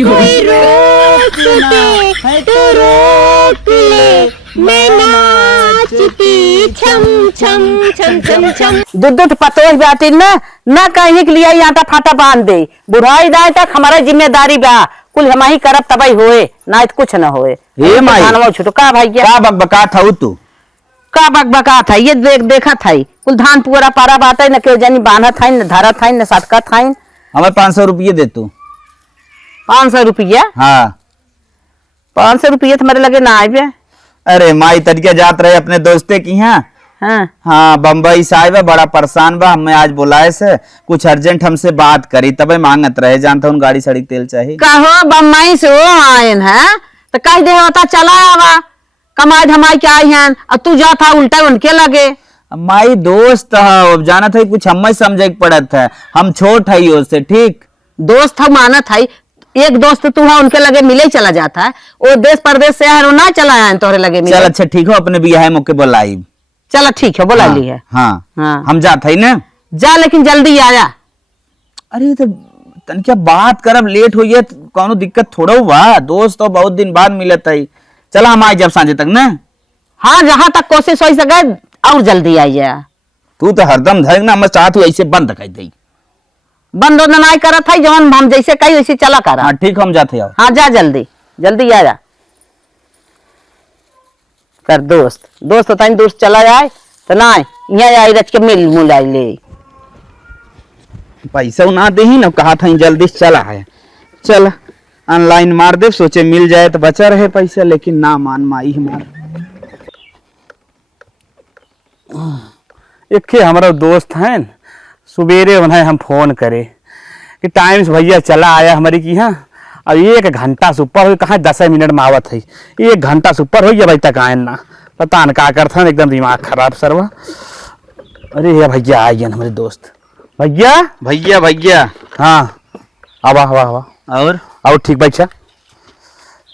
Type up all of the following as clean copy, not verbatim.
कोई रोक ले तो रोक ले, मैं नाचती छम छम छम छम छम। दूध पतो बाटी न कहीं के लिए आटा फाटा बांध दे, बुढ़ाई दाए तक हमारा जिम्मेदारी बा, कुल हम ही करब तबई होए, ना कुछ न होए। ए माई छुटका भैया का बकबका था तू? का बकबका था ये देखा था कुल धान पुअरा पारा बाटे न के जनी बांधा था न धारा था न सटका था। हमें 500 रुपये दे तू। 500 रुपया? हाँ 500 रुपये तुम्हारे लगे ना आए। अरे माई तड़के जात रहे अपने दोस्ते की यहाँ। हाँ हाँ बम्बई से आए बा, बड़ा परेशान बा, हमें आज बुलाए से कुछ अर्जेंट हमसे बात करी तबे मांगत रहे, जानता हूँ गाड़ी सड़क तेल चाहिए। कहो बम्बई से वो आए हैं तो कह दे होता चला आवा कमाई धमाई के आई हैं, और तू जा था उल्टा उनके लगे। माई दोस्त है, अब जाना था कुछ हम समझे पड़त है, हम छोट है उससे। ठीक दोस्त था मानत है, एक दोस्त तू है उनके लगे मिले चला जाता है, वो देश परदेश से है ना चला आए तोहरे लगे मिले। चल अच्छा ठीक हो, अपने भी है मौके बुलाई। चलो ठीक है बुला हाँ, ली है। हाँ, हाँ हम जाते ना जा, लेकिन जल्दी आया। अरे तो तन क्या बात करब लेट हो गया कौनो दिक्कत थोड़ा हुआ, दोस्त तो बहुत दिन बाद मिलत है। चला हम आए जब सांझे तक ना। हाँ जहां तक कोशिश हो सके और जल्दी आई जा। तू तो हरदम धर ना, मैं चाहत हूँ ऐसे बंद कर दी। बंद नहीं करत है, जवन हम जैसे कही वैसे चला करा। हाँ ठीक हम जाते आओ। हाँ जा जल्दी जल्दी आ जा कर दोस्त तनी दूर चला जाए तो ना यहाँ आई रच के मिल मुलाई ले। पैसा ना दे ही ना, कहा था जल्दी चला है। चल ऑनलाइन मार दे, सोचे मिल जाए तो बचा रहे पैसा, लेकिन ना मान माई हमारा। एक हमारा दोस्त हैं, सुबेरे उन्हें हम फोन करे कि टाइम से भैया चला आया हमारी की यहाँ, अब 1 घंटा से ऊपर हो, कहाँ 10 मिनट में आवत है, 1 घंटा से ऊपर हो गया भाई तक आए ना, पता न का करता एकदम दिमाग खराब सरवा। अरे ये भैया आ गया हमारे दोस्त। भैया भैया भैया हाँ आवा आवा आवा और ठीक बच्चा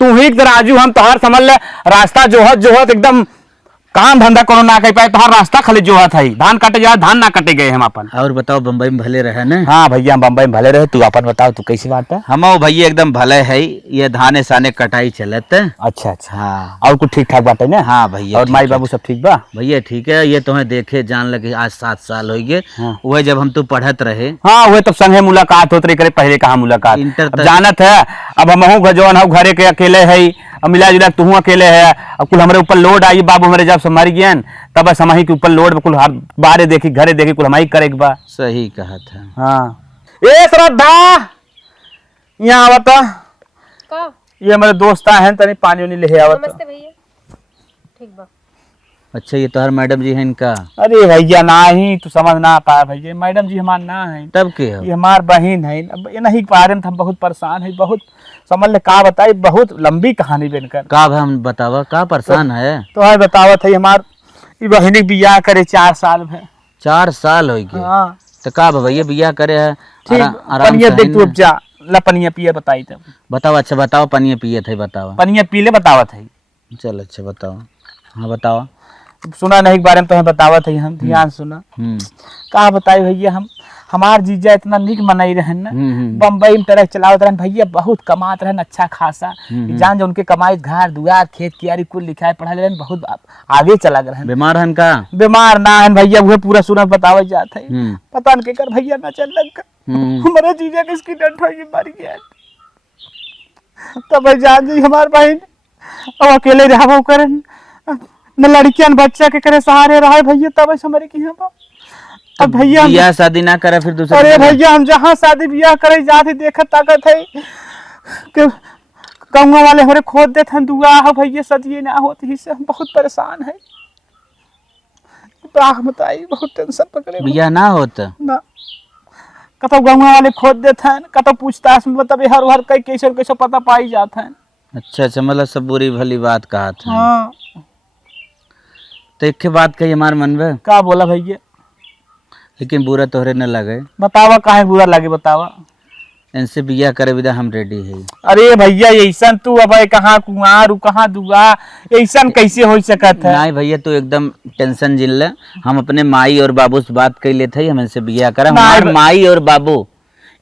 तू ही राजू, हम तोहर समझ ले रास्ता जोहत एकदम काम धंधा कोनो ना कर पाए, तोहर रास्ता खाली जोहत है, धान काटे जा धान ना कटे गए हम अपन। और बताओ बम्बई में भले रहे ना? हाँ भैया बम्बई में भले रहे, तू अपन बताओ तू कैसी बात है? हम भैया एकदम भले है, ये धाने साने कटाई चलत। अच्छा अच्छा हाँ और कुछ ठीक ठाक बात है ना? हाँ भैया और माई बाबू सब ठीक बा? भैया ठीक है, ये तुम्हें देखे जान लगे आज 7 साल हो गए। हाँ। वह जब हम तो पढ़त रहे। हाँ वह तब संगे मुलाकात होत रही करे, पहले कहाँ मुलाकात अब जानत है। अब हम जौन हम घरे के अकेले है, अब मिला जुला तू अकेले है, अब कुल हमारे ऊपर लोड आई, बाबू हमारे जब से मर गए तब समाही के ऊपर लोड कुल हर बारे देखी घरे देखी कुल हमारी करे के बा। सही कहा था। हाँ ए श्रद्धा यहाँ आवता, ये हमारे दोस्त हैं, तनी पानी उनी ले आवता। नमस्ते भैया। ठीक बा। अच्छा ये तोहर मैडम जी है इनका? अरे भैया ना ही तू समझ ना पाया भैया, मैडम जी हमार ना है, तब के हो? ये हमार बहन है। अब ये नहीं बारे में हम बहुत परेशान है, बहुत समझ ले का बताई, बहुत लंबी कहानी बनकर। का हम बतावा का परेशान है? तो है बतावत है हमार बहनी बियाह करे 4 साल है। 4 साल हो गए? हाँ तो का भैया बियाह करे है? ठीक पनिया देख तू जा ला पनिया पिए बताई तब बताओ। अच्छा बताओ पनिया पिए थे बताओ। पनिया पीले बतावत है। चल अच्छा बताओ। हाँ बताओ। सुना नहीं के बारे में तो बतावत है, हम ध्यान सुना। का बताई भैया, हम हमार जीजा इतना निक मनाई रहन ना, बम्बई में ट्रक चलावत रहन भैया, बहुत कमात रहन अच्छा खासा। जान जो उनके कमाई घर दुआर खेत कियारी कुल लिखाए पढ़ाई रहन, बहुत आगे चला रहन। बीमार हन का? बीमार ना हन भैया, वो पूरा सुना बतावत जात है। पता नहीं कर भैया ना चल लग हमारा जीजा किसकी डंट हो मर गया। तब जान जी हमार बहन अब अकेले रहो करन न, लड़कियां बच्चा के करे सहारे रहे भैया, तब हमारे की यहाँ अब भैया बियाह शादी ना करे फिर दूसरा? अरे भैया हम जहाँ शादी ब्याह करे जाते देखत ताकत है कि कौआ वाले हमारे खोद देते हैं दुआ हो भैया, सदिये ना होती, इससे हम बहुत परेशान है। तो बताइए बहुत टेंशन पकड़े। बियाह ना होता ना कतो गौवा वाले खोद देते हैं, कतो पूछताछ में बताबे हर हर कई कैसे कैसे पता पाई जाते हैं। अच्छा अच्छा मतलब सब बुरी भली बात कहा था। हाँ तो एक बात कही हमारे मन में। का बोला भैया? लेकिन बुरा तोहरे न लगे? बतावा काहे बुरा लगे बतावा। इनसे बियाह करे विदा हम रेडी है। अरे भैया ऐसन तू अब कहाँ कुंवार कहाँ दुआ, ऐसन कैसे हो सकत है? नहीं भैया तू एकदम टेंशन जिल ले, हम अपने माई और बाबू से बात कर लेते हम इनसे बियाह करे। हमारे माई और बाबू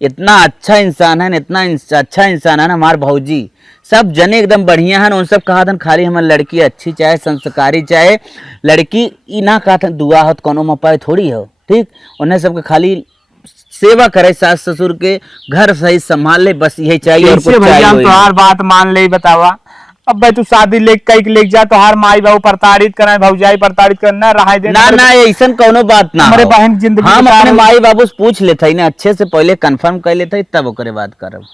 इतना अच्छा इंसान है, इतना अच्छा इंसान है ना हमार भौजी, सब जने एकदम बढ़िया है। उन सब कहा था खाली हमार लड़की अच्छी चाहे संस्कारी चाहे लड़की ई ना कहा था दुआ हो कोनो मपाए थोड़ी हो, ठीक। उन्हें सबके खाली सेवा करे, सास ससुर के घर सही संभाल ले, बस यही चाहिए और कैसे कुछ भैया हम चाहिए तोहार बात मान ले बतावा। अब भाई तू शादी लेके जा तो हर माई बाबू प्रताड़ित करे, भौजाई प्रताड़ित करे ना रहा दे ना ना ऐसा कोनो बात ना हमारे हो। बहन की जिंदगी हम बेकार अपने हो। माई बाबू से पूछ लेते ना अच्छे से, पहले कंफर्म कर लेते तब ओकरे बात करब।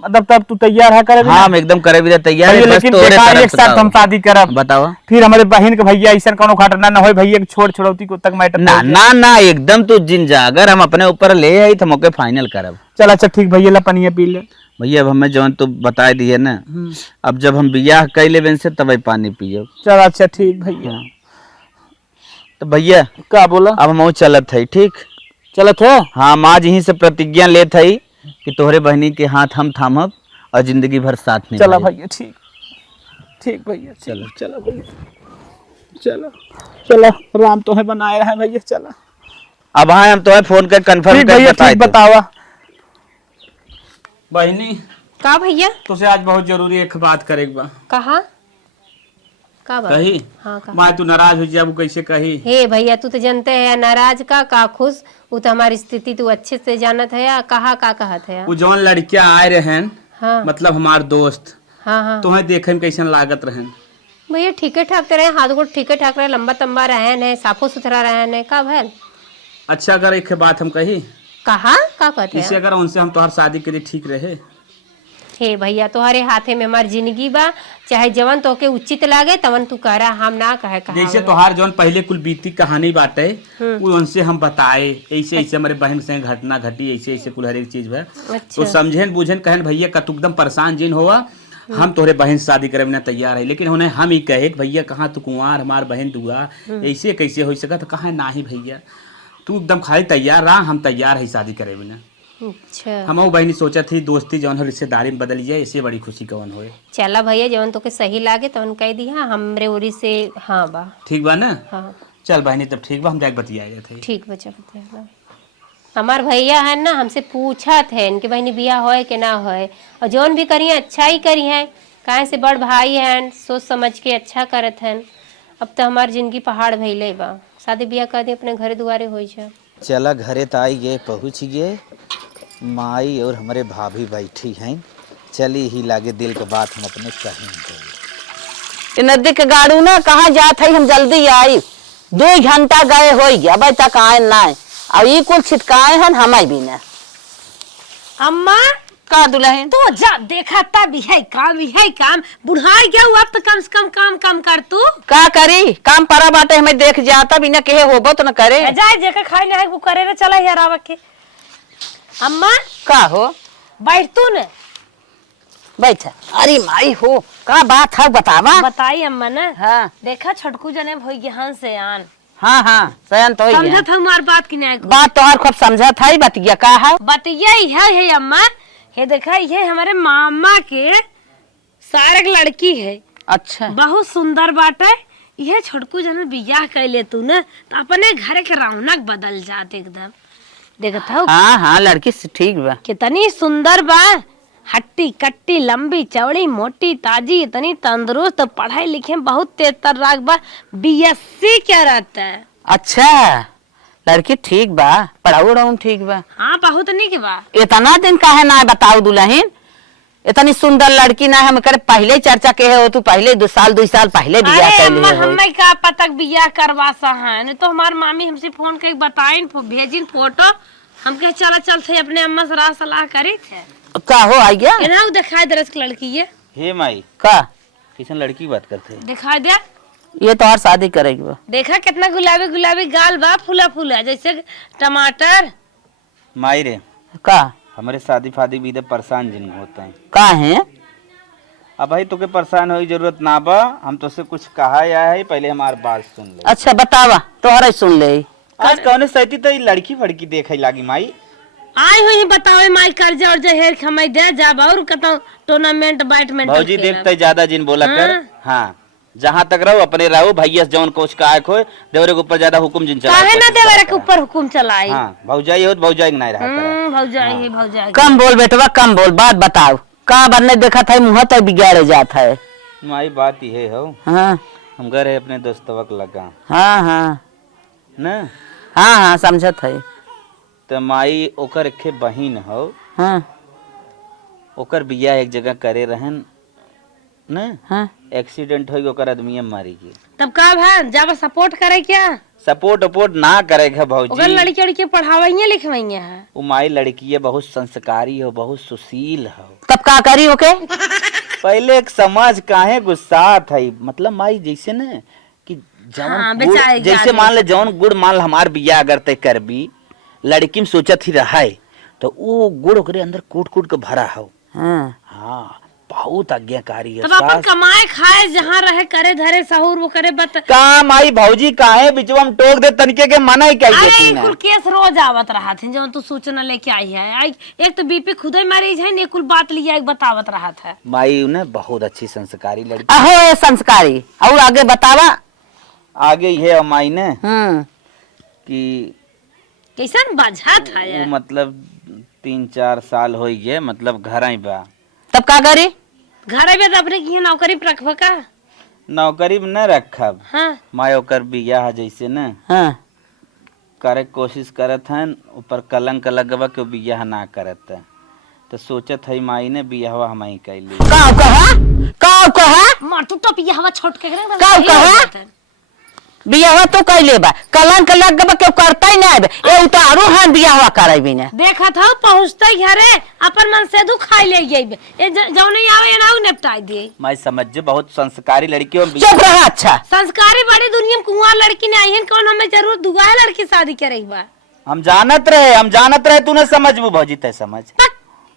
मतलब तब तू तैयार है करे हाँ हम एकदम करे भी तैयार है, भैया, बस लेकिन तोरे देखा तरफ एक साथ हम शादी करब बताओ। फिर हमारे बहन के भैया ऐसा कोनो घटना ना हो भैया के छोड़ छोड़ौती को तक मैटर ना ना ना एकदम तू जिन जा, अगर हम अपने ऊपर ले आई तो मौके फाइनल करब। चल अच्छा ठीक भैया ला पनिया पी ले। भैया अब हमें जौन तू बता दिए ना, अब जब हम बियाह कर ले से तब पानी पियो। चल अच्छा ठीक भैया। तो भैया का बोला अब हम चलत है, ठीक। चलत है। हाँ हम आज यहीं से प्रतिज्ञा लेत है कि तोहरे बहनी के हाथ हम थामब और जिंदगी भर साथ में। चला भैया ठीक, ठीक भैया चलो चलो भैया चलो चलो, राम तो है बनाए रहे भैया। चला अब हाँ हम तुम्हें फोन कर कंफर्म कर भैया ठीक बतावा। बहनी का भैया तुझसे आज बहुत जरूरी एक बात करेक बा। कहा का बात? कही हाँ का माँ तू नाराज हो जा कैसे कही। हे भैया तू तो जानते है नाराज का खुश, वो तो हमारी स्थिति तू अच्छे से जानत है या कहा का कहत है। वो जौन लड़कियां आए रहन हाँ मतलब हमार दोस्त हाँ हाँ तुम्हें देखे में कैसन लागत रहन। भैया ठीके ठाक रहे, हाथ गोड़ ठीके ठाक रहे, लंबा तंबा रहन है, साफो सुथरा रहन है। का भैल अच्छा अगर एक बात हम कही कहा का कहते इसे हैं? अगर उनसे हम तोहर शादी के लिए ठीक रहे। हे भैया तुम्हारे हाथे में हमारी जिंदगी बा, चाहे जवन तो के उचित लागे तवन तू कह रहा, हम ना कहे कहा। जैसे तोहार जौन पहले कुल बीती कहानी बाटे वो उनसे हम बताए ऐसे ऐसे हमारे बहन से घटना घटी, ऐसे ऐसे कुल हर एक चीज है अच्छा तो समझेन बुझेन कहन भैया का तू एकदम परेशान जिन हुआ हम तोहरे बहन से शादी करे बिना तैयार है। लेकिन उन्हें हम ही कहे कि भैया कहाँ तू कुंवार हमार बहन दुआ ऐसे कैसे हो सका, तो कहा ना ही भैया तू एकदम खाली तैयार रहा, हम तैयार है शादी करे बिना। अच्छा हम बहनी सोचा थी दोस्ती जौन हो रिश्तेदारी में बदल जाए, इससे बड़ी खुशी कवन होए। चला भैया जवन तो के सही लागे तवन कह दी, हाँ हमरे ओरी से हाँ बा। ठीक बा ना। हाँ चल बहनी तब ठीक बा, हम जाके बतिया जाते। ठीक बच्चा बता। हमार भैया है ना हमसे पूछा थे इनके बहनी बियाह होए कि ना होए, और जौन भी करी है अच्छा ही करी है, काहे से बड़ भाई हैं सोच समझ के अच्छा करत हैं। अब तो हमार जिंदगी पहाड़ भइले बा, शादी बियाह कर दी अपने घरे दुआरे हो जाए। चला घरे तो आई गए, पहुँच गए, माई और हमारे भाभी बैठी हैं। चली ही लागे दिल के बात हम अपने कहेंगे। नदी के गाड़ू ना कहाँ जात है, हम जल्दी आई 2 घंटा गए हो गया अभी तक आए ना, और ये कुल छिटकाए हैं हम भी ना। अम्मा का दुल्हन तो जा देखा तब है काम बुढ़ाई गया हुआ, अब तो कम से कम काम कर तू। का करी काम परा बाटे हमें देख जाता बिना कहे होबो तो न करे। जाए जेकर खाए ना है वो करे ना, चला यार आवा के। अम्मा का हो बैठ तू ने बैठ। अरे माई हो का बात है बतावा। बताई अम्मा ना। हाँ देखा छोटकू जने भई गहन से आन हाँ हाँ सयन तो ही समझत हमार बात की ना बात तो हर खूब समझा था ही बतिया का है बतिया है अम्मा। ये देखा ये हमारे मामा के सारक लड़की है, अच्छा बहुत सुंदर बाटे। ये छोटकू जन बियाह कर ले तू ना तो अपने घर के रौनक बदल जात एकदम। देखता हो हाँ हाँ लड़की से ठीक बा। कितनी सुंदर बा, हट्टी कट्टी लंबी चौड़ी मोटी ताजी, इतनी तंदुरुस्त, पढ़ाई लिखे में बहुत तेज तर्राक बा, BSc क्या रहता है। अच्छा लड़की ठीक बा, पढ़ाऊ उड़ाऊ ठीक बा। हाँ बहुत नहीं के बा। इतना दिन काहे ना बताओ दुल्हन, इतनी सुंदर लड़की ना हम करे पहले चर्चा के हो, तू पहले 2 साल पहले बियाह अरे कर अम्मा लिए हो। हमें का पता बियाह करवा सा है, नहीं तो हमार मामी हमसे फोन करके बताइन भेजिन फोटो, हम कहे चला चलते अपने अम्मा से राह सलाह करी थे। का हो आई गया एना दिखाई दरस की लड़की है। हे माई का किसन लड़की बात करते हैं। दिखाई दे, ये तो और शादी करेगी बा। देखा कितना गुलाबी गुलाबी गाल बा, फूला फूला जैसे टमाटर। माई रे का हमारे शादी फादी भी परेशान जिन होते हैं। का है अब भाई तुके परेशान होगी जरूरत ना बा, हम तो से कुछ कहा आया है, पहले हमार बात सुन ले। अच्छा बतावा तोहरा सुन ले। आज कौन सहती तो लड़की फड़की देखे लागी माई। आई हुई बतावे माई कर्जा और जहेर खमाई दे जा और कतो टूर्नामेंट बैडमिंटन भौजी देखते ज्यादा जिन बोला कर। हाँ जहाँ तक रहो अपने रहो, भैया जौन कोच का आए खोए देवरे के ऊपर ज्यादा हुकुम जिन चला। काहे ना देवरे के ऊपर हुकुम चलाई। हाँ भौजाई हो भौजाई नहीं रहा। भौजाई है भौजाई। कम बोल बेटवा कम बोल, बात बताओ का बनने देखा था मुँह तक बिगाड़े जात है। माई बात ये हो, हाँ हम गए अपने दोस्तवा के लगा हाँ हाँ न, हाँ हाँ समझत है। तो माई ओकर एके बहिन हो, हाँ ओकर बिया एक जगह करे रहन न, हाँ एक्सीडेंट हो ओकर आदमी मारी गई। तब का भान जाब सपोर्ट करे क्या? सपोर्ट वपोर्ट ना करेगा ओकर भौजी। लड़की लड़की पढ़ावइया लिखवइया है। वो माई लड़की है, बहुत संस्कारी हो, बहुत सुशील हो। तब का करी ओके? पहले एक समाज काहे गुस्सा था, मतलब माई जैसे न कि जवन हाँ, गुड़- बेचारे जैसे जाने। मान ले जवन गुड़ मान ले हमार बिया अगर तय करबी लड़की में सोचत ही रहा है तो वो गुड़ ओकरे अंदर कूट कूट के भरा हो। हाँ हाँ बहुत आज्ञाकारी है तब अपन सास। कमाए खाए जहाँ रहे करे धरे सहूर वो करे बत। का माई भौजी काहे बिचवा में टोक दे तनके के मना ही अरे कहिए कुल केस रोज आवत रहा थे जब तू सूचना लेके आई है। एक तो बीपी खुदे मरीज है, ने कुल बात लिया एक बतावत रहा था। माई ने बहुत अच्छी संस्कारी लड़की। अहो ये संस्कारी और आगे बतावा। आगे है माई ने कि कैसन बाझा था वो यार। मतलब 3-4 साल हो गए, मतलब घर आई बा। तब का करी? घर में तो अपने की नौकरी पर रखबा का? नौकरी में न रखब, हाँ माई ओकर बियाह जैसे न हाँ करे के कोशिश करत हन, ऊपर कलंक लगवा के बियाह ना करत है। तो सोचत है माई ने बियाहवा हम ही कैली। का कहा मार तू टपिया हवा छोट के का कहा? बियाह तो कैले बा, कलंक लग गबा के करता ही ना ए उतारू हां बियाह कराई बिना। देखा था पहुंचते घरे अपन मन से दुखाई ले गई ए जो नहीं आवे ना उ निपटाई दे। माई समझ जे बहुत संस्कारी लड़की हो। चुप रहा। अच्छा संस्कारी बड़ी दुनिया में कुंवार लड़की ने आई है, कौन हमें जरूर दुआ लड़की शादी करे बा। हम जानत रहे तू न समझबू भौजी तय समझ।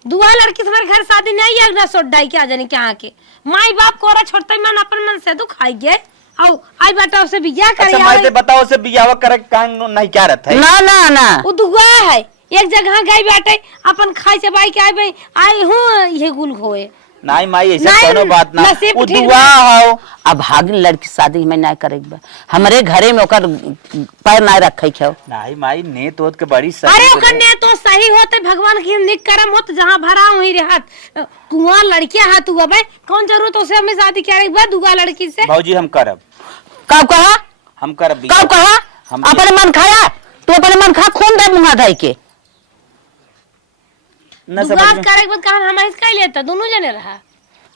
दुआ लड़की तुम्हारे घर शादी नहीं है ना सोडाई के आ जाने के आके माई बाप कोरा छोड़ते मन अपन मन से दुखाई गए आओ आई बेटा उसे बियाह करे। अच्छा माई बताओ से बियाह करे कान नहीं क्या रहता है? ना ना ना वो दुआ है एक जगह गई बैठे अपन खाई से बाई के आई हूँ ये गुल होए। नहीं माई ऐसा नहीं, कोनो बात ना, नसीब वो ठीक दुआ हो। अब भागिन लड़की शादी में ना करेगा, हमरे घरे में ओकर पैर ना रखे छो। नहीं माई ने तो के बड़ी अरे ओकर ने तो सही होते भगवान की निक करम होत जहाँ भरा वही रहत कुआं लड़कियां हाथ हुआ भाई कौन जरूरत उसे हमें शादी करे बा दुआ लड़की से। भौजी हम करब। कब कहा? हम करब। कब कहा? हम अपने मन खाया तू अपने मन खा खून दे मुंह धाई के न दुआ समझ में करे के बाद कहां हम इसका लेता दोनों जने रहा।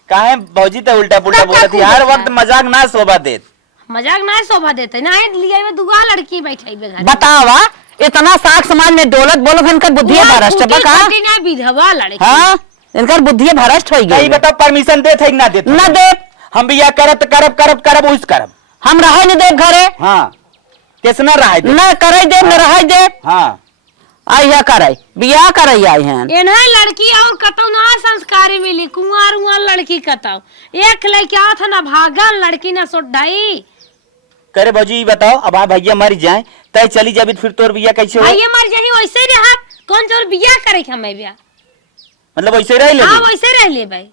काहे भौजी तो उल्टा पुल्टा कब बोलत कब हर बोलत वक्त मजाक ना शोभा देत। मजाक ना शोभा देते ना लिया में दुआ लड़की बैठाई बे घर बतावा इतना साख समाज में दौलत बोलो इनकर बुद्धि भ्रष्ट बका। ना विधवा लड़की हाँ इनकर बुद्धि भ्रष्ट हो कहीं गई। बताओ परमिशन देत है ना देत? न दे हम बियाह करब त करब करब करब उस करब। हम रहे न दे घरे हाँ कैसे न रहा दे? न करे दे न रहे दे। हाँ आई है करे बियाह करे आई हैं एना लड़की और कतौ ना संस्कारी मिली कुंवार उंवार लड़की कतौ एक लड़की आवत है ना भागन लड़की ना सोडाई। करे भौजी बताओ अब आप भैया मर जाए तय चली जाबी फिर तोर बियाह कैसे हो? भाई मर जाही वैसे ही रहा कौन जोर बियाह करे के हमें बियाह मतलब वैसे रह ले? हां वैसे रह ले भाई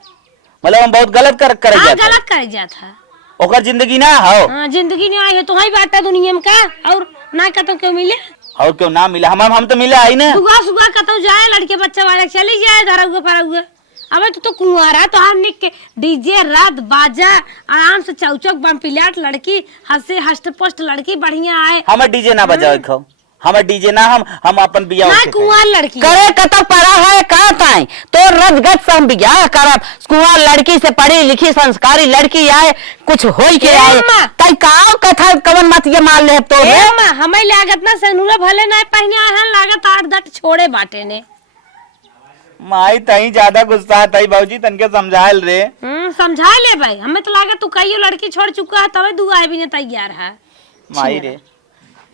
मतलब हम बहुत गलत करे हां जाते गलत करे जाता ओकर जिंदगी ना हो। हां जिंदगी नहीं आई है तो ही बात है दुनिया में का और ना कतौ क्यों मिले और क्यों ना मिला? हम तो मिला आई ना। सुगा सुगा कतौ जाए लड़के बच्चा वाले चली जाए धरा हुआ फरा हुआ। अबे तू तो कुंवारा तो हम निक के डीजे रात बाजा आराम से चौचक बम पिलाट लड़की हंसे हष्ट पुष्ट लड़की बढ़िया आए। हमें डीजे ना बजाओ खो, हमें डीजे ना हम अपन बियाह ना होके कुंवार लड़की करे कत पड़ा है का ताई तो रजगत से हम बियाह करब कुंवार लड़की से पढ़ी लिखी संस्कारी लड़की आए कुछ होई के आए अम्मा। तई काव कथा कवन मत ये मान ले तो ए अम्मा हमें लागत ना सनुरा भले ना पहने हन लागत 8-10 छोड़े बाटे ने। माई तई ज्यादा गुस्सा तई भौजी तनके समझाइल रे। समझा ले भाई हमें तो लागत तू कईयो लड़की छोड़ चुका है तबे दुआ है भी ने तैयार है। माई रे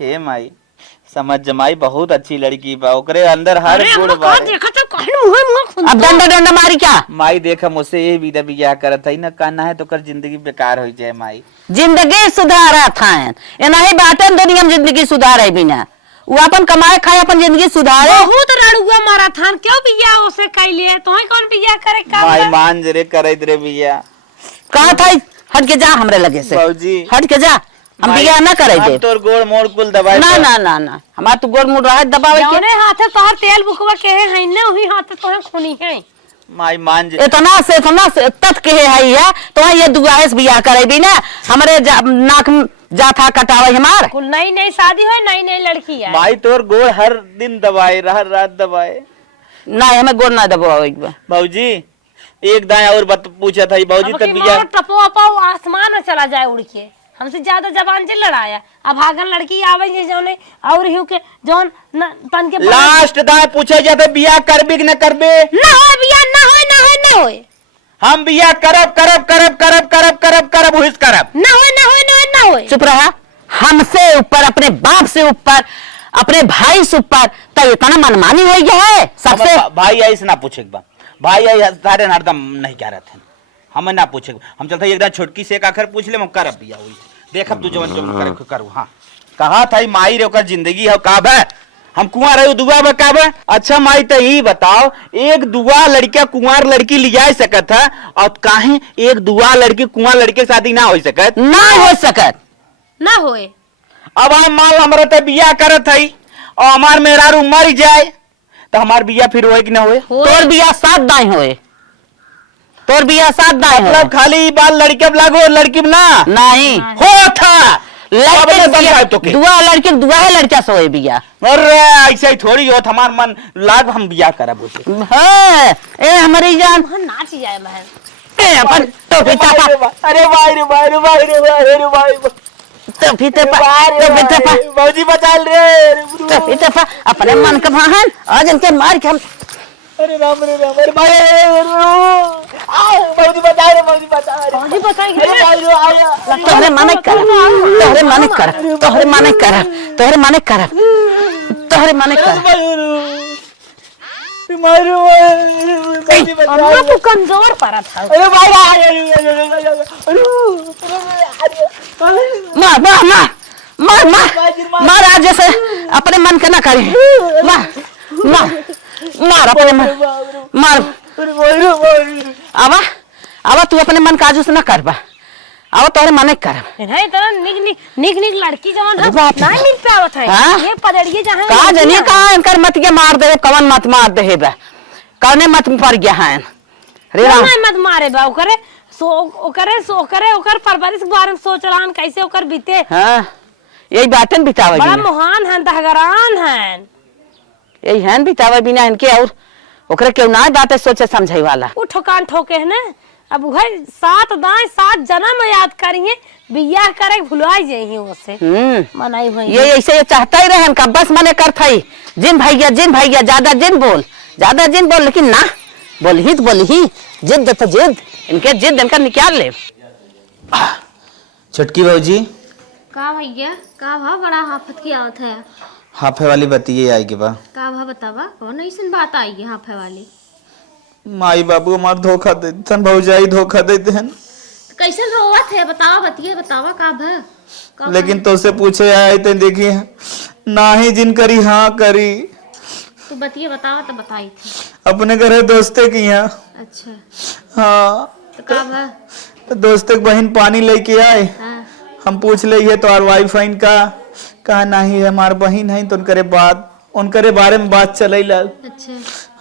हे माई समझ जमाई बहुत अच्छी लड़की बा ओकरे अंदर हर अरे गुण हम बा। कहां देखा तो कहन मुंह खुद अब डंडा डंडा मारी क्या माई देख मुझसे ये भी बियाह करत है ना कहना है तो कर जिंदगी बेकार हो जाए। माई जिंदगी सुधारा था एना ही बातन दुनिया में जिंदगी सुधारे बिना वो अपन कमाए खाए अपन जिंदगी सुधारे। बहुत रड़ुआ मारा था क्यों बियाह उसे कैले तो ही कौन बियाह करे का माई मान जरे करत रे बियाह। कहा था हट के जा हमरे लगे से भौजी हट के जा हम बियाह ना करे हम दे। तोर गोड़ मोड़ कुल दबाए ना ना ना ना हमार तो गोड़ मुड़ रहा है दबावे के। जौने हाथे तोहर तेल बुकवा के है ना वही हाथे तोहे खूनी है। माई मान जे इतना से तत के है तो ये दुआहे से बियाह करे भी ना हमरे नाक जाथा कटावे हमार। कुल नई नई शादी हो नई नई लड़की है। माई तोर गोड़ हर दिन दबाए हर रात दबाए। ना हमें गोड़ ना दबावे के बा। बाबूजी एक दाएं और बात पूछा था बाबूजी अब तब की बियाह मार टपो अपो आसमान में चला जाए उड़ के। हमसे ज्यादा जबान से लड़ाया। अब भागन लड़की आवे जौने और हिउ के जौन तन के लास्ट दाएं पूछे जाते बियाह करबे कि न करबे। ना हो बिया ना हो ना हो ना हो हम बियाह करब करब करब करब करब करब करब उहिस करब। ना हो ना हो ना हो ना हो। चुप रहा। हमसे ऊपर अपने बाप से ऊपर अपने भाई से ऊपर तो इतना मनमानी हो गया है सबसे। भाई आई से ना पूछे बा भाई आई सारे हरदम नहीं कह रहे थे हमें ना पूछे हम चलते एकदम छोटकी से एक आखिर पूछ ले हम करब बियाह हुई देखब तू जवन जवन करे करू। हाँ कहा था माई रे ओकर जिंदगी है काब है हम कुआं रहे दुआ में काब है। अच्छा माई तो ही बताओ एक दुआ लड़का कुंवार लड़की ले जा सकत है और काहे एक दुआ लड़की कुंवार लड़के के शादी ना हो सकत। ना हो सकत ना होए। अब हम माल हमरा तो बियाह करत है और हमार मेहरारू मर जाए तो हमार बियाह फिर होए कि ना होए। तोर बियाह सात दाई होए। तोर बियाह सात दाई होए। मतलब खाली बाल लड़के लागो लड़की ना नहीं हो था दुआ लड़के दुआ है लड़का सोए बियाह। अरे ऐसे ही थोड़ी हो हमार मन लाग हम बियाह करब उसे। हाँ, ए हमारी जान वहाँ नाच जाए बहन। ए अपन टोपी टापा अरे भाई रे भाई रे भाई रे भाई रे भाई टोपी टापा बाबूजी बचा रे टोपी टापा अपने मन का भाहन आज इनके मार के हम। अरे राम अरे भाई बाबूजी बचा रे बाबूजी बचा रे कौन बताएगी अरे भाई रे आया तोहरे माने कर तोहरे माने कर तोहरे माने कर तोहरे माने कर तोहरे माने कर। अम्मा तू कमजोर पड़ा था। अरे भाई मार मार मार मार मार मार आज जैसे अपने मन का ना करे। मार मार मार अपने मन मार। आवा आवा तू अपने मन का आज से ना कर बा आवा तोहरे माने कर। नहीं तो निक लड़की जवन अरे बाप रे। नहीं मिल पावत है। हाँ? ये पदड़िए जहां कहा जनिए कहा इनकर मत के मार दे कवन मत मार दे बा करने मत पर गया है। अरे राम मत मारे बा ओकरे ओकर परवरिश के बारे में सोच रहान कैसे ओकर बीते। हाँ यही बातें बितावे बड़ा बिना महान है दहगरान है। यही है बितावे बिना इनके और ओकरे केहू ना बातें सोचे समझे वाला। वो ठोकान ठोके है ना। अब वही सात दाएं सात जन्म याद करिए बियाह करे भुलाई जाइए उससे मनाई हुई ये ऐसे ये चाहता ही रहे बस मने कर थई जिन भैया ज्यादा जिन बोल लेकिन ना बोल ही जिद तो जिद इनके जिद इनका निकाल ले। छोटकी बाबूजी का भैया का भा बड़ा हाफत की आवत है। हाफे वाली बतिये आएगी बा का भा बतावा कौन ऐसी बात आएगी हाफे वाली। माई बाबू हमार धोखा देते हैं भौजाई धोखा देते हैं कैसे रोवत है बतावा बतिये बतावा का भा। लेकिन तो से पूछे आए तो देखिए ना ही जिन करी हाँ करी तू बतिये बतावा तो बताई थी। अपने घरे दोस्ते की यहाँ अच्छा हाँ तो का भा। तो दोस्ते की बहन पानी लेके आए हाँ हम पूछ ले ये तो वाईफाई का कहा नहीं है हमार बहन है तो उनकरे बारे में बात चले लाल। अच्छा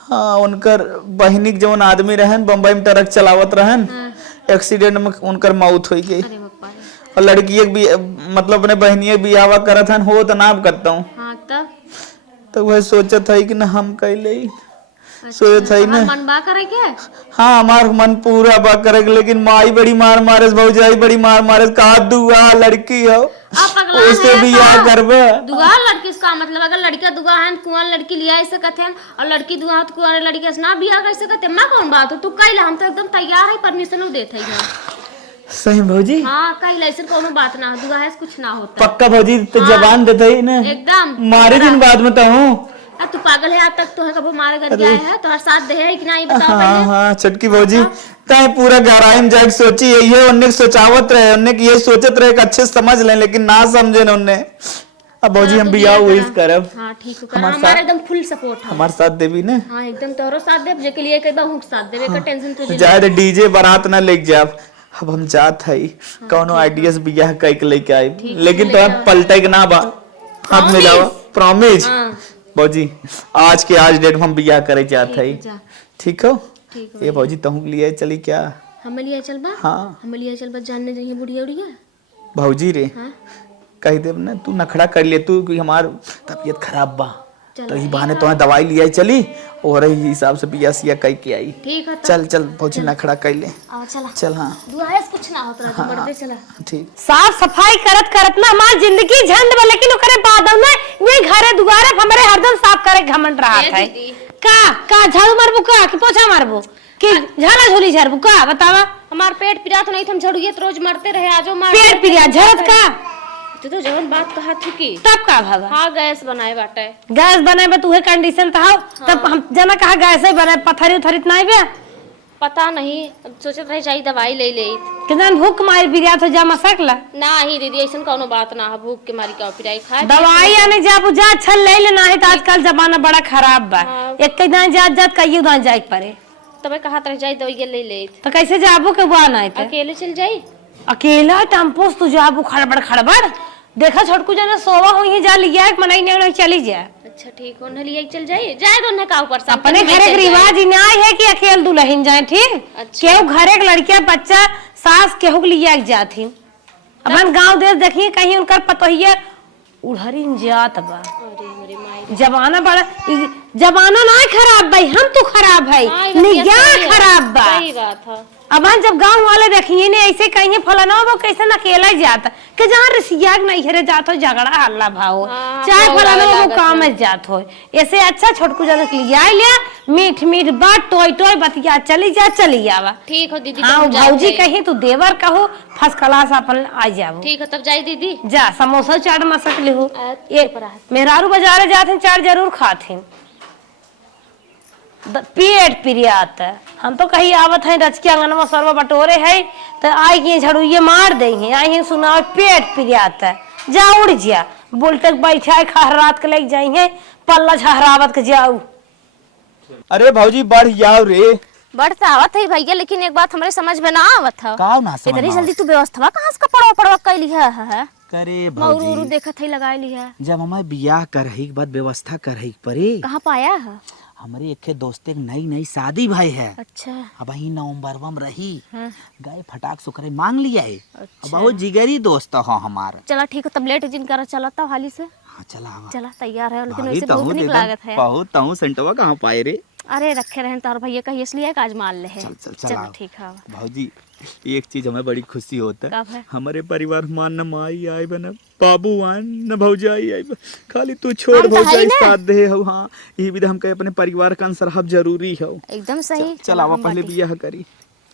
हाँ उनकर बहनी के जवन आदमी रहन बम्बई में ट्रक चलावत रहन एक्सीडेंट में उनकर मौत हो गई अरे बापा रे। और लड़की भी मतलब अपने बहनिये बियाह करत हन हो तो ना करता हूँ हाँ तब तो वह सोचत है कि ना हम कैले सोचत है ना मन बा करे के। हाँ हमार मन पूरा बा करे लेकिन माई बड़ी मार मारे भौजाई बड़ी मार मारे कहा दुआ लड़की हो आप पगला उससे है बियाह का? करबे दुआ लड़की इसका मतलब अगर लड़का दुआ है कुंवार लड़की लिया सकते हैं और लड़की दुआ तो कुंवार लड़की से ना बियाह कर सकते मां कौन बात हो तू कैला हम तो एकदम तैयार है परमिशन देते हैं। सही भौजी हाँ कैला ऐसे कोनो बात ना दुआ है कुछ ना होता पक्का भौजी तो जबान देते ही ना एकदम मारे दिन बाद में तो हूँ तू पागल है आज तक तो है कब मारे घर गया है तो हर साथ दे है कि नहीं बताओ हाँ पहले। हाँ छटकी भौजी तय पूरा गहराई में जाके सोची ये उन्ने सोचावत रहे उन्ने की ये सोचत रहे कि अच्छे से समझ लें लेकिन ना समझे न उन्ने। अब भौजी हम बियाह हुई करब हाँ ठीक है हमारा एकदम फुल सपोर्ट है। हमारे साथ देवी ने हाँ एकदम तोरो साथ दे जे के लिए के बहु साथ देवे का टेंशन तुझे जाए डीजे बारात ना लेके जाब अब हम जात है कौनो आइडिया से बियाह कई के लेके आए, लेकिन तो पलटे के ना बा, हाथ में जावा प्रॉमिस। भौजी आज के आज डेट में हम बियाह करे जात है, ठीक हो? ये भौजी तहु लिए चली क्या? हम लिया चल बा। हाँ हम लिया चल बा जानने जाइए बुढ़िया उड़िया। भौजी रे हाँ? कह दे ना तू नखड़ा कर ले तू कि हमार तबीयत खराब बा, तो ही बहाने तो दवाई लिया चली और ही हिसाब से बिया सिया कई के आई। ठीक है चल चल भौजी नखड़ा कर ले। आओ चला। चल हाँ दुआएं से कुछ ना होत रहा मर्दे चला। ठीक। साफ सफाई करत करत ना हमार जिंदगी झंड बा, लेकिन ओकरे बाद में ये घरे दुआरे हमरे हरदम साफ करे घमंड रहा है। का झाड़ू मारबू का कि पोछा मारबू कि झाला झोली झाड़बू का बतावा? हमार पेट पिरा तो नहीं हम झड़ुए तो रोज मरते रहे, आजो मार पेट पिरिया झरत का तो जवन बात कहा थी की तब का भावा? हाँ गैस बनाए बाटे। गैस बनाए तू है कंडीशन था तब हम जना कहा गैस ही बनाए पथरी उथरी नहीं बे पता नहीं सोचत रहे चाहिए दवाई ले ले कितना भूख मार बिरिया तो जा मसकला ना ही दीदी ऐसा कोनो बात ना है, भूख के मारी का पिराई खाए दवाई आने जा बुझा छल ले लेना है तो आजकल जमाना बड़ा खराब बा। एक कई दान जात जात कई दान जाए पड़े तबे कहा तरह जाई दवाई ले ले तो कैसे जाबू के बुआ नहीं थे अकेले चल जाई अकेला टेम्पो तू जाबू खड़बड़ खड़बड़ देखा छोटकू जना सोवा हुई ही जा लिया एक मनाई नहीं चली जा। अच्छा ठीक है लिए चल जाइए जाए तो उन्हें का ऊपर से अपने घरे के रिवाज नहीं है कि अकेले दुल्हन जाए, ठीक? अच्छा। केहू घरे के लड़किया बच्चा सास केहू के लिया जाती अपन गांव देश देखिए कहीं उनकर पतोहिया उड़हरी जात बा। अरे माई जमाना बड़ा जमाना ना खराब भाई हम तो खराब है निगाह खराब बा। सही बात है। अब जब गांव वाले देखिए ने ऐसे कहीं फलाना वो कैसे न अकेला जाता कि जहाँ रसियाग नहीं हेरे जात हो झगड़ा हल्ला भाव हाँ, चाहे हाँ, फलाना वो लागत काम में जात हो ऐसे अच्छा छोटकू जन के लिया लिया मीठ मीठ बात टोय टोय बतिया चली जावा। ठीक हो दीदी हाँ तब जाते भौजी हैं। कहीं तू देवर कहो फर्स्ट क्लास अपन आ जाओ। ठीक है तब जाई दीदी। जा समोसा चाट मसक ले हो ये ये मेहरारू बाजारे जाते चाट जरूर खाते पेट पिरियात हम तो कहीं आवत है रच के अंगन में सर्व बटोरे है तो आई के झड़ुए मार दे हैं आई सुनाओ पेट पिरियात जा उड़ जा बोलते बैठा खा रात के लेके जाई है पल्ला झहरावत के जाऊ। अरे भौजी बढ़ जाओ रे। बढ़ तो आवत है भैया लेकिन एक बात हमारे समझ में ना आवत है का ना समझ इतनी में जल्दी तू व्यवस्था कहाँ से कपड़ा उपड़ा कैली है करे मौरू भौजी देखत है लगाई ली है जब हमें बियाह करही के बाद व्यवस्था करही के परे कहाँ पाया है? हमारे एक दोस्त एक नई नई शादी भाई है। अच्छा अब ही नवंबर में रही हाँ। गए फटाक सुखरे मांग लिया है। अच्छा। बहुत जिगरी दोस्त हो हमारा। चला ठीक है तब लेट जिन कर चलता हाली से हाँ चला आवा। चला तैयार है लेकिन भाभी वैसे बहुत निक लागत है। बहुत तहु सेंटवा कहाँ पाए रे। अरे रखे रहन तार भैया कही इसलिए आज मान ले है। चल चल चल चला ठीक है भौजी एक चीज हमें बड़ी खुशी होता कब है? हमारे परिवार मान न माई आई बना बाबू आन न भौजाई आई खाली तू छोड़ हम तो है भौजाई ही ना। साथ दे हो। हाँ यही विधा हम कहे अपने परिवार का अंसरहब जरूरी हो। एकदम सही चल आवा पहले बियाह करी।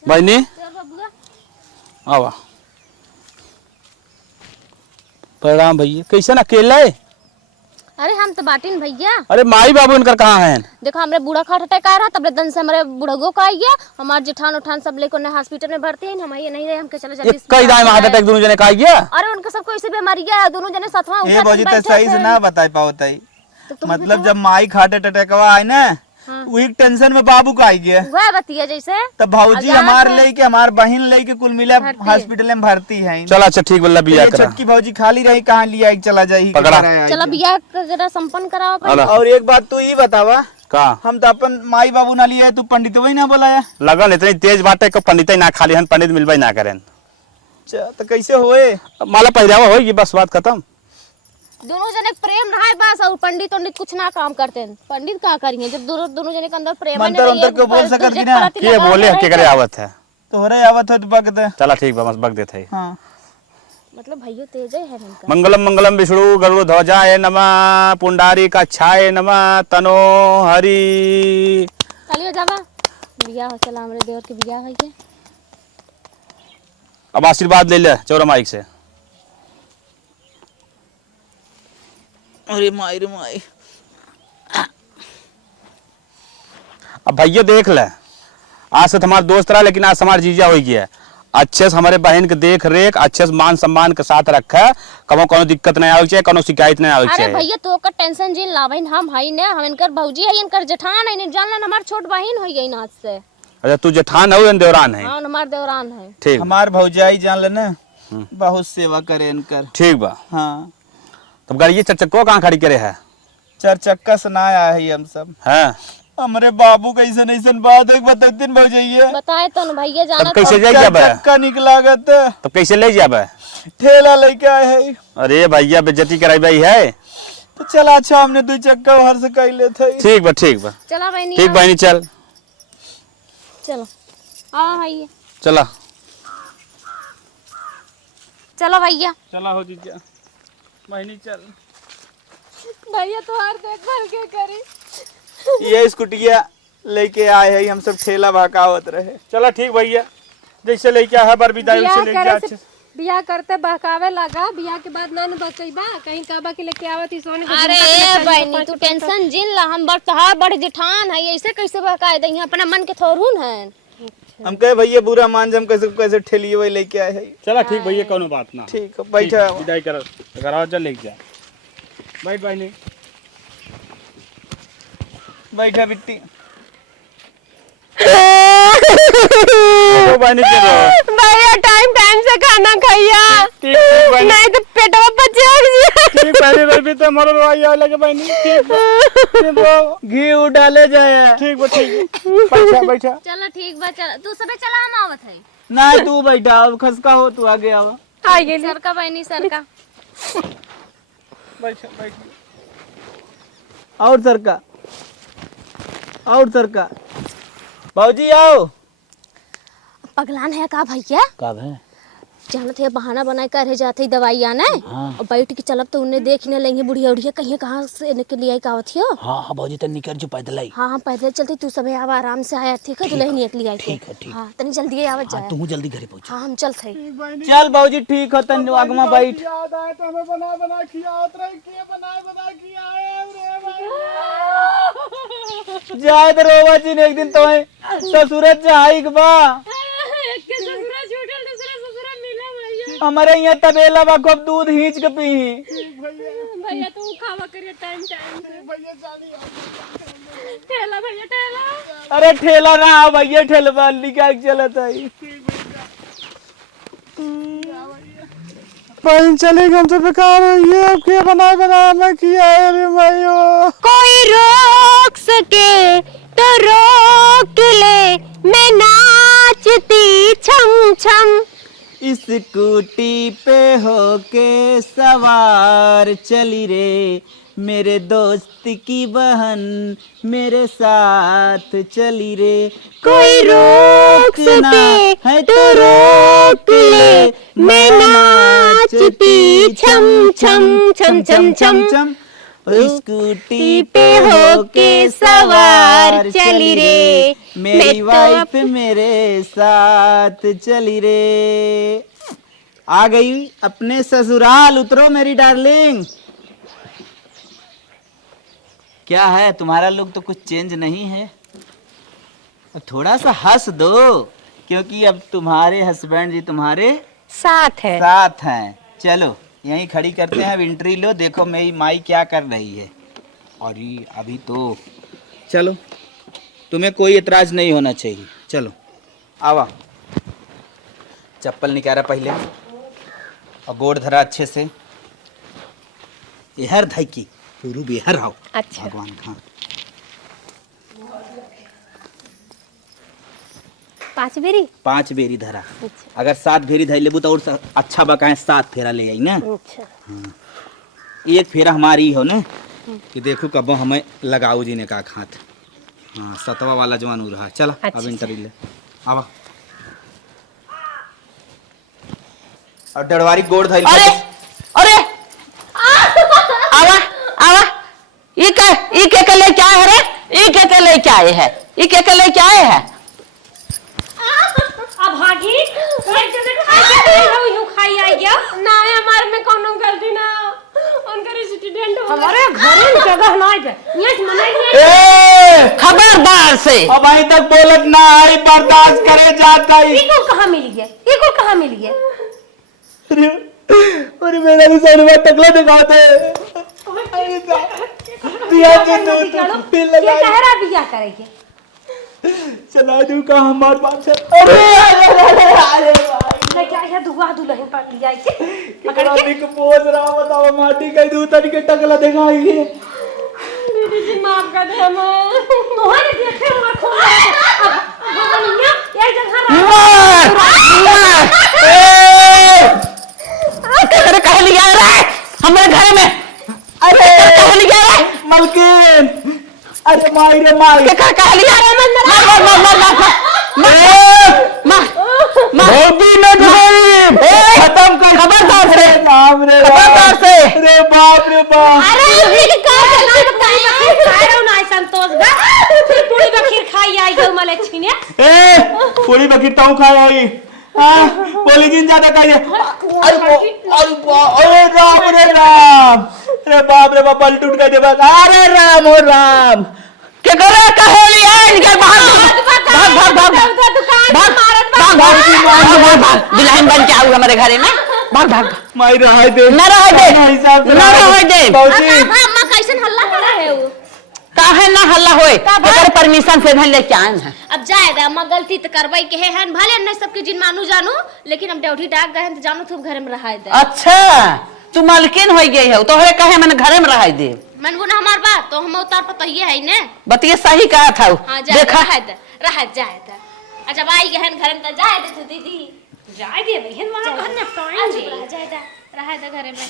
बहनी आवा प्रणाम भैया कैसे अकेला है? अरे हम तो बाटिन भैया अरे माई बाबू इनकर कहाँ हैं? देखो हमरे बूढ़ा खाट अटैक आ रहा तब दन से हमारे बुढ़गो का आई है हमारे जेठान उठान सब लेको ने हॉस्पिटल में भर्ती है हम ये नहीं रहे हमके चले जल्दी एक कई दाई में हार्ट अटैक दोनों जने का आई है। अरे उनके सबको ऐसे बीमारी है दोनों जने साथवा ए भौजी तो सही से ना बता पाओ मतलब जब माई खाट अटैकवा आई ना वही टेंशन में बाबू का आई गया वह बतिया जैसे तब भौजी हमार लेके हमार बहन लेके कुल मिला हॉस्पिटल में भर्ती है। चला अच्छा ठीक बोला बिया करा। छोटकी भौजी खाली रही कहाँ लिया चला जाए पकड़ा। चलो बियाह जरा संपन्न कराओ पहले। और एक बात तू ये बतावा का हम तो अपन माई बाबू ना लिए तू पंडित वही ना बोलाया लगन इतनी तेज बाटे को पंडित ना खाली हन पंडित मिलबे ना करें तो कैसे होए माला पहरावा हो ये बस बात खत्म। दोनों जने प्रेम रहा है बस और पंडित उंडित कुछ ना काम करते हैं पंडित क्या करेंगे जब दोनों जने के अंदर प्रेम मंत्र अंतर को बोल सकत की ना के बोले के करे आवत है तोहरे आवत हो तो बगत चला ठीक बा बस बग देते है। हाँ मतलब भैया तेज है इनका मंगलम मंगलम विष्णु गरुड़ ध्वजाय नमः पुंडारी काक्षाय नमः तनो हरि। चलिए जावा बियाह हो चला हमारे देवर के बियाह है के अब आशीर्वाद ले ले चौरा माइक से। अरे माई रे माई अब भैया देख ले आज से हमारा दोस्त रहा लेकिन आज हमारा जीजा हो गया अच्छे से हमारे बहन के देख रेख अच्छे से मान सम्मान के साथ रखा कभी कोनो दिक्कत नहीं आवे चाहिए कोनो शिकायत नहीं आवे अरे चाहिए। भैया तो का टेंशन जिन लावइन हम हई ने हम इनकर भौजी है इनकर जेठान है जान लन हमार छोट बहन होई गई आज से अच्छा तू जेठान है देवरान है? हाँ हमार देवरान है। ठीक हमार भौजाई जान ले ना, बहुत सेवा करे इनकर। ठीक बा। हाँ, तब गाड़ी ये चक्को कहाँ खड़ी करे है? 4 चक्का से ना आया है हम सब। हैं? हमारे बाबू कैसे नहीं बात है बताते भौजाइए। बताए तो न भैया जाना तब कैसे तो। जाए जाबे? चक्का निकला गत, तब कैसे ले जाबे? ठेला लेके आए है। अरे भैया बेइज्जती कराई भाई है। तो चला अच्छा, हमने 2 चक्का हर से कह लेते। ठीक बा ठीक बा। चला बहनी ठीक बहनी चल। चलो हाँ भैया चला चलो भैया। चला हो जीजा बहनी चल। भैया तुम्हार देखभाल के करी। ये स्कूटिया लेके आए है, हम सब ठेला भकावत रहे। चला ठीक भैया, जैसे लेके आया बार विदाई उसे ले जा। अच्छे से बियाह करते बहकावे लगा, बियाह के बाद ना बचैबा कहीं कहबा कि लेके आवत सोने के अरे ए बहनी तू टेंशन जिन ला, हम बड़ जेठान है, ऐसे कैसे बहकाए दही अपना मन के थोरून है। हम कहे भैया बुरा मान जा, हम कैसे कैसे ठेलिए वही लेके आए है। चला ठीक भैया कोनो बात ना। ठीक है बैठा। विदाई करो चल लेके जा। बैठ बहनी। बैठा बिट्टी। बहनी चलो। भैया टाइम से खाना खाइया, ठीक बहनी। नहीं तो पेटवा पचेगा। ठीक बहनी रवि तो मरो रवाई लगे बहनी। ठीक बा। घी डाले जाए। ठीक बा ठीक। बैठा। चलो ठीक बा, चल तू सबे चला, हम आवत है। ना तू बैठा, अब खसका हो तू आगे आवा। आ गेली सरका बहनी सरका। बैठ। और सरका बाबूजी आओ। पगलान है का भैया? कब है? जानत है बहाना बनाए कर जाते दवाई आने और बैठ के चलब तो उन्हें देख न लेंगे बुढ़िया उड़िया कहीं कहाँ से निकल आई का थी। हाँ भौजी तन निकल जो पैदल आई। हाँ हम पैदल चलते, तू सब आवा आराम से आया ठीक है, दुल्हन निकली आई। ठीक है, ठीक। हाँ तनी जल्दी आवत जाए। तू जल्दी घरे पहुंच। हाँ हम चलते। चल बाबूजी ठीक हो, तन आगमा बैठ। याद आए तो हमें बना खियावत रहे के बना खियाए रे। जाए तो रोवा जी ने एक दिन तो ससुरत जाई के बा। हमारे यहाँ तबेला बा, खूब दूध हींच के पी। भैया तू खावा करिए टाइम से। ठेला भैया ठेला। अरे ठेला ना हो भैया, ठेला निकाल चलत है। भाई चलेंगे हमसे बेकार है ये, अब क्या बना किया है रे भाइयों। कोई रोक सके तो रोक ले, मैं नाचती छम छम। स्कूटी पे होके सवार चली रे, मेरे दोस्त की बहन मेरे साथ चली रे। कोई रोक सके है तो रोक ले, मैं नाचती छम छम छम छम छम छम। स्कूटी पे होके सवार चली रे, मेरी वाइफ मेरे साथ चली रे। आ गई अपने ससुराल, उतरो मेरी डार्लिंग। क्या है तुम्हारा लुक तो कुछ चेंज नहीं है, थोड़ा सा हंस दो, क्योंकि अब तुम्हारे हस्बैंड जी तुम्हारे साथ है। साथ हैं। चलो यहीं खड़ी करते हैं, अब एंट्री लो। देखो मेरी माई क्या कर रही है। और ये अभी तो चलो, तुम्हें कोई एतराज नहीं होना चाहिए। चलो आवा, चप्पल निकाला पहले और गोड़ धरा अच्छे से। यहर धाई की पूरू बेहर आओ। अच्छा। भगवान हाँ 5 बेरी। 5 बेरी धरा। अगर 7 बेरी धर लेबू तो और अच्छा बकाए 7 फेरा ले आई ना। अच्छा। एक फेरा हमारी हो ना, कि देखो कब हमें लगाऊ जी ने का खात। हाँ 7वां वाला जवान हो रहा। चला अच्छा, अब इंटरव्यू ले आवा। और डड़वारी गोड़ धइल। अरे अरे आवा ये के लेके आए है रे, ये के लेके आए है, ये के लेके आए है। अब भागी एक जने खाई यूं खाई आई गया ना है, हमारे में कोनो गलती ना, उनका स्टूडेंट हमारे घर में जगह ना है, ये मनाई खबरदार से अब अभी तक बोलत ना आई, बर्दाश्त करे जाता ही। ये को कहां मिल गया, ये को कहां मिल गया। अरे मेरा भी सनवा टकला दिखाते बिया के तो ये कह रहा बिया करेंगे। चला दूं का हमार बात है। अरे मैं क्या है दुआ दुल्हन पर लिया के कितना बिक पोज रहा बताओ माटी का दूध तरीके टकला दिखाई है। दीदी जी माफ कर दे हमें मोहन देखे हुआ खो अब भगवानिया एक जगह अरे कह लिया रे हमारे घर में। अरे कह लिया रे मलकिन, अरे माई रे माई, कह लिया रे खत्म कर खबरदार से बाप रे खबरदार से। रे बाप रे बाप। अरे का ना बताई खाए रहो ना संतोष बा फिर पूरी बखीर खाई आई गो मले छीने ए पूरी बकीर ताऊ खाए आई। हां बोली जिन ज्यादा खाई है। अरे राम रे राम, रे बाप रे बाप पलटूट का देवा। अरे राम ओ राम, क्या कर रहा कह लिया इनके भाग भाग भाग भाग दुल्हन बन के आऊ हमारे घरे में। भाग भाग माई रहा दे न रह दे हिसाब न रह दे। बाबूजी अम्मा कैसन हल्ला कर रहे हो? काहे ना हल्ला होए अगर परमिशन से धन लेके आए हैं। अब जाएगा अम्मा गलती तो करवाई के है भले नहीं सबके जिन मानू जानू लेकिन हम ड्यूटी डाक गए हैं तो जानू तुम घर में रहा दे। अच्छा तू मालकिन हो गई है तोहरे कहे मैंने घरे में रहा दे। मन वो ना हमार बात तो हम उतार पर तो ये है ने। बतिए सही कहा था हां देखा रहा जाए दा। अच्छा भाई गहन घर में तो जाए दे तू दीदी जाए दे बहन मां घर ने आज रहा दा घरे में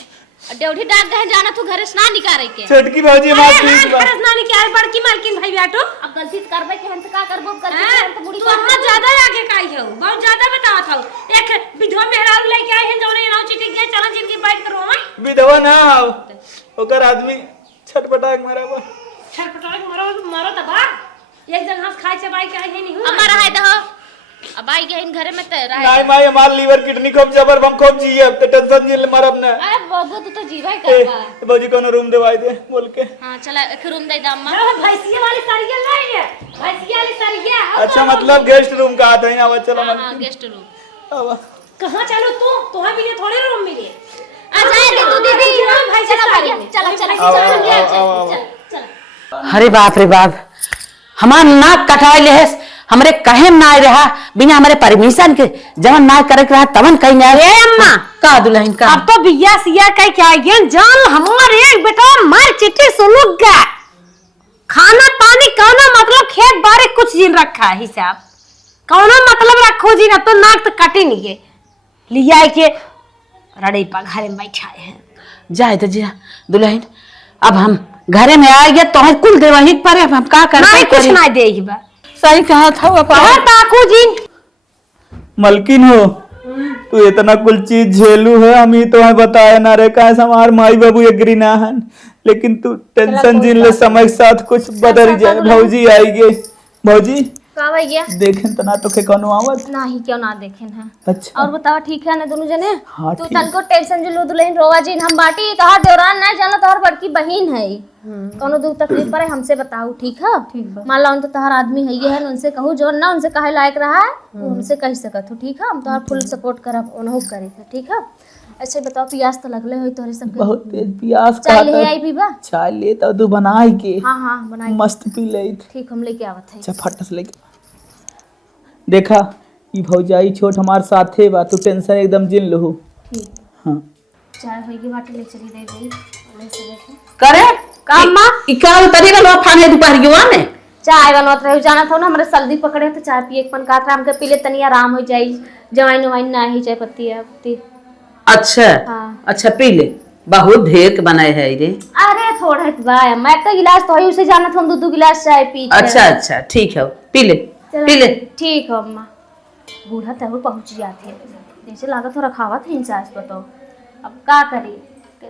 ड्यूटी डाक गए जाना तू घरे स्नान निकारे के। छोटकी भौजी माफ प्लीज बा। खरस ना निकाल बड़की मालकिन भाई बेटो अब गलती करबे के हम तो का करबो गलती हम तो बुढ़ी तू अपना ज्यादा आगे काई हो बहुत ज्यादा बतावत हो। एक विधवा मेहरारू लेके आए हैं जौने नाव चिट्ठी के चला जिनकी बाइक करो हां विधवा ना ओकर आदमी छटपटा के मारा बा। छटपटा के मारो दबा एक जगह खाए से बाइक आए हैं नहीं हो अम्मा रहा दे अब आई गए घरे में तो रहा नहीं माई हमार लीवर किडनी खूब जबर हम खूब जिए अब तो टेंशन नहीं मरब ना। अरे बाबू तू तो जीवा ही करवा। भौजी कोनो रूम दिवाई दे बोल के। हां चला एक रूम दे दा अम्मा। भैंसिया वाली साड़ियां लाएंगे भैंसिया वाली साड़ियां अच्छा मतलब गेस्ट रूम का आता है ना। चलो हां गेस्ट रूम अब कहां चलो तू तोहां भी थोड़े रूम मिले आ जाए दे तू दीदी चला चला अरे बाप रे बाप हमार नाक कटाए ले है हमरे कहे ना रहा बिना हमारे परमिशन के जवन ना करे रहा तवन कहीं ना रे अम्मा का दुल्हन का। अब तो बिया सिया कह के आई गए जान हमारे एक बेटा मार चिट्ठी सुनुगा खाना पानी कौना मतलब खेत बारे कुछ दिन रखा है हिसाब कौना मतलब रखो जी ना तो नाक तो कटे नहीं है लिया के रड़े पा घरे में बैठाए हैं। जाए तो जी दुल्हन अब हम घरे में आ गए तो कुल देवही पर अब हम का कर नहीं कुछ ना दे बा सही कहा था ताकू जी मलकिन हो तू इतना कुल चीज झेलू है हम ही तो है बताए ना रे का हमार माई बाबू एग्री ना हन लेकिन तू टेंशन जिन ले समय के साथ कुछ बदल जाए। भौजी आई गई भौजी का भैया देखें तना तो के कोनो आवत नहीं क्यों ना देखें हैं। अच्छा और बताओ ठीक है ना दोनों जने। हाँ, तू ठीक। तनको टेंशन जो दुल्हन रोवा जी हम बाटी तोहर देवरान ना जाना तोहर बड़की बहन है कोनो दुख तकलीफ पड़े हमसे बताओ ठीक है। मान लो तो तोहर आदमी है ये है उनसे कहू जो ना उनसे कहे लायक रहा है वो हमसे कह सकत हो ठीक है। हम तोहर फुल सपोर्ट करब ओनहु करे ठीक है। अच्छा बताओ प्यास तो लगले होई तोरे सब बहुत तेज प्यास चाय ले आई पीबा। चाय ले तो तू बनाई के हां हां बनाई मस्त पी ले ठीक हम लेके आवत है। अच्छा फटस लेके देखा ई भौजाई छोट हमार साथे बा तू टेंशन एकदम जिन लहू। ठीक हां चाय होई के बाटे ले चली दे गई ले से देखे करे कामा इका उतरी वाला फाने दोपहरिया में चाय बनवत रहे जाना था ना हमरे सर्दी पकड़े तो चाय पिए पन का हम के पीले तनी आराम हो जाई जवाइन वाइन ना ही चाय पत्ती है पत्ती। अच्छा हाँ। अच्छा पी ले बहुत ढेर के बनाए है रे। अरे थोड़ा बा मैं तो गिलास तो ही उसे जाना था हम दो गिलास चाय पी अच्छा अच्छा ठीक है पी ले पी ले। ठीक है अम्मा बूढ़ा तब पहुंच जाते जैसे लागत हो रखावा था इंचार्ज पर तो अब का करी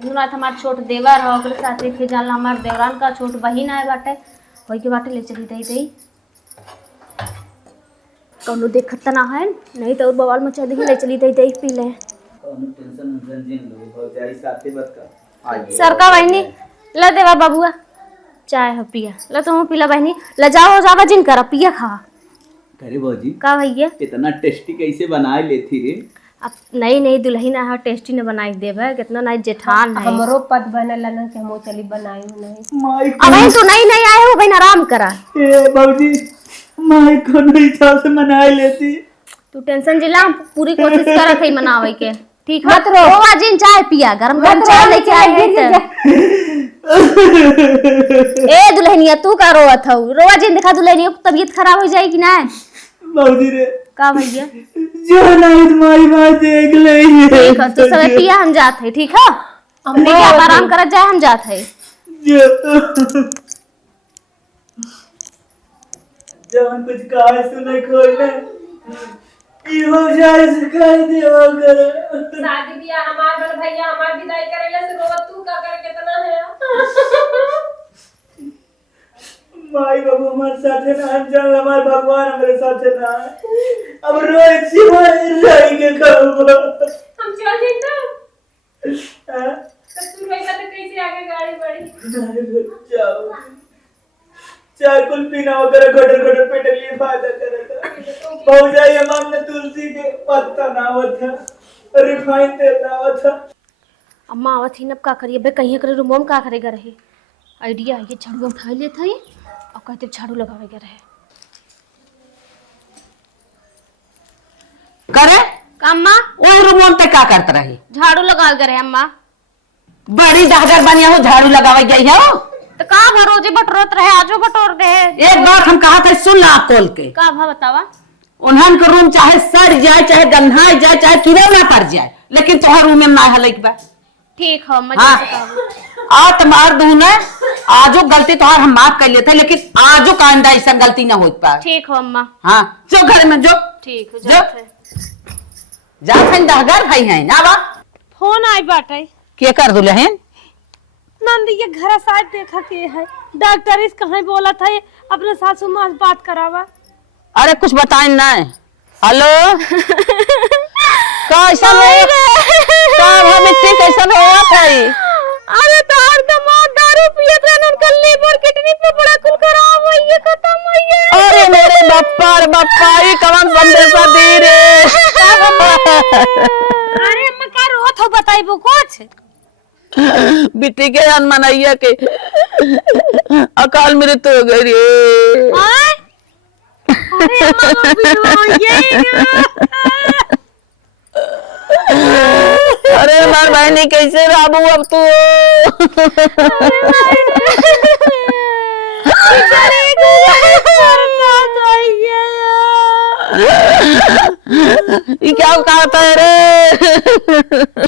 रात हमार छोट देवर है ओकरे साथे फिर जानला हमार देवरान का छोट बहिन आए बाटे वही के बाटे ले चली दई कौनो देखत ना है नहीं तो बवाल मचा दी ले चली दई पी ले सरका बहनी ला देवा बाबुआ चाय है पिया ला तुम पीला बहनी ला जाओ जावा जिन कर पिया खा। अरे भौजी का भैया इतना टेस्टी कैसे बनाए लेती रे। अब नई दुल्हन है टेस्टी ने बनाई देवे कितना नई जेठान है हमरो पद बनल न कि हम चली बनाई नहीं माई अब तो नहीं आए हो बहन आराम करा। ए भौजी माई कोनो हिसाब से मना लेती। तू टेंशन जिला, हम पूरी कोशिश करत है मनावे के। ठीक है, रोवा जिन चाय पिया, गरम गरम चाय लेके आए हैं। ए दुल्हनिया, तू का रोवत हऊ? रोवा जिन देखा दुल्हनिया को तबीयत खराब हो जाएगी ना। बाबूजी रे का भैया जो नहीं तुम्हारी बात देख ले। ठीक है, तू समय पिया, हम जात है। ठीक है, हमने क्या आराम करत जाए, हम जात है। जवन कुछ कहा सुने खोले इहो जाए सिखाई देवा कर। शादी बियाह हमार बड़ भैया हमार विदाई करेला से रोवत तू का करे कितना है। माई बाबू हमारे साथे ना चल, हमारे भगवान हमारे साथे ना है। अब रोए सिवाय रही के कब हम चल जाते तो तू रोएगा तो कैसे आगे गाड़ी बढ़ी। जाओ चाय कुल पीना वगैरह घटर घटर पेट के लिए फायदा करेगा। बहुत जाइए हमने तुलसी के पत्ता ना होता, रिफाइन तेल ना होता। अम्मा आवत ही, नब का करिए बे, कहीं करे रूम में का करेगा रहे। आइडिया ये झाड़ू उठा लेत है और कहते झाड़ू लगावेगा रहे। करे का अम्मा? वही रूम पे का करत रही? झाड़ू लगा रहे अम्मा। बड़ी डहगर बनिया हो, झाड़ू लगावे गई हो तो का भरोजे बटोरत रहे, आजो बटोर रहे। एक बात हम कहा था, सुन ला खोल के। का भा बतावा? उन्हन के रूम चाहे सड़ जाए, चाहे गंधाई जाए, चाहे कीड़े ना पड़ जाए, लेकिन तोहर रूम में ना हलक बा। ठीक है अम्मा, हाँ। जैसे कहबो। आ तुम्हार दून है, आजो गलती तोहर हम माफ कर लेते, लेकिन आजो कांदा ऐसा गलती ना हो पा। ठीक है अम्मा। हाँ, जो घर में जो ठीक है, जो जात है। जात है दहगर है ना बा। फोन आई बाटे, के कर दुल्हन? नंदी के घर साथ देखा के है, डॉक्टर इस कहीं बोला था अपने सासू माँ से बात करावा। अरे कुछ बताए ना। हेलो कैसा मिट्टी कैसा हुआ था? अरे तार दमाद दारू पियत रहन, उनका लीवर किडनी पे बड़ा कुल खराब हुई है, खत्म हुई है। अरे मेरे बप्पा रे बप्पा, ये कौन संदेशा दी रे? अरे अम्मा का रोत हो, बताइबो कुछ? बिट्टी के मनैया के अकाल मृत्यु हो गई रे। आय? अरे अम्मा वो ये अरे हमार बहनी कैसे राबू अब तू? ये क्या कहता है रे?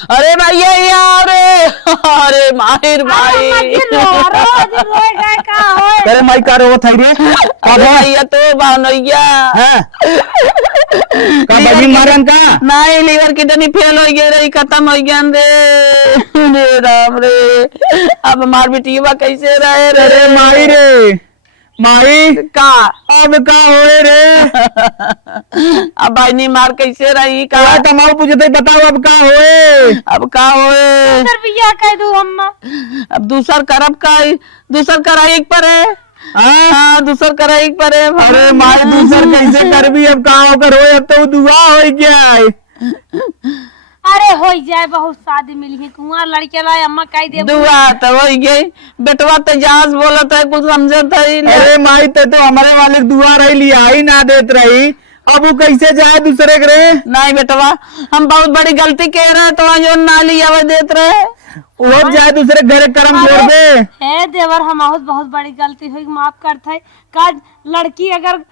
अरे भैया यार, अरे माहिर भाई, अरे माई का रो था रे? अरे भैया तो बानैया का बजी मारन का? नहीं, लीवर किडनी फेल हो गया रे, खत्म हो गया रे राम रे। अब हमार बेटिया कैसे रहे रे? अरे माई रे, माई का अब का होए रे? अब भाई नहीं मार कैसे रही का? तमाम पूछते, बताओ अब का होए? अब का होए? बिया कह दू अम्मा। अब दूसर करब का, दूसर कराई पर है। हाँ, दूसर कराई पर है। अरे माई दूसर कैसे करबी? अब का होकर होए? अब तो दुआ हो गया। अरे हो जाए, बहुत शादी मिली है, कुंवार लड़के लाए अम्मा कह दे। दुआ तो हो गई, बेटवा तो जहाज बोलत है, कुछ समझत है। अरे माई तो हमारे वाले दुआ रही लिया ही ना देत रही, अब वो कैसे जाए दूसरे के रे? नहीं बेटवा, हम बहुत बड़ी गलती कह रहे हैं, तो जो ना लिया हुआ देत रहे, वो जाए दूसरे घर कर्म छोड़ दे। हे देवर, हम बहुत बड़ी गलती हुई, माफ करता है। का लड़की अगर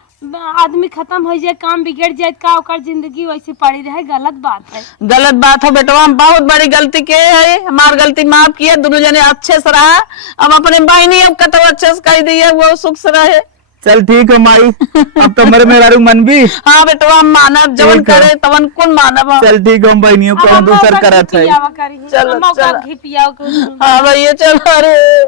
आदमी खत्म हो जाए, काम बिगड़ जाए, का ओकर जिंदगी वैसे पड़ी रहे, गलत बात है। गलत बात हो बेटवा, हम बहुत बड़ी गलती के है, हमार गलती माफ किए, दोनों जने अच्छे से रहा। अब अपने बहनी अब कतो अच्छे से कह दिए, वो सुख से रहे। चल ठीक है माई, अब तो मेरे मेरा मन भी। हाँ बेटवा, हम मानव जवन करे तवन कौन मानव। चल ठीक है, हम बहनियों को दूसर करत है। चलो घी पियाओ। हाँ भैया चलो। अरे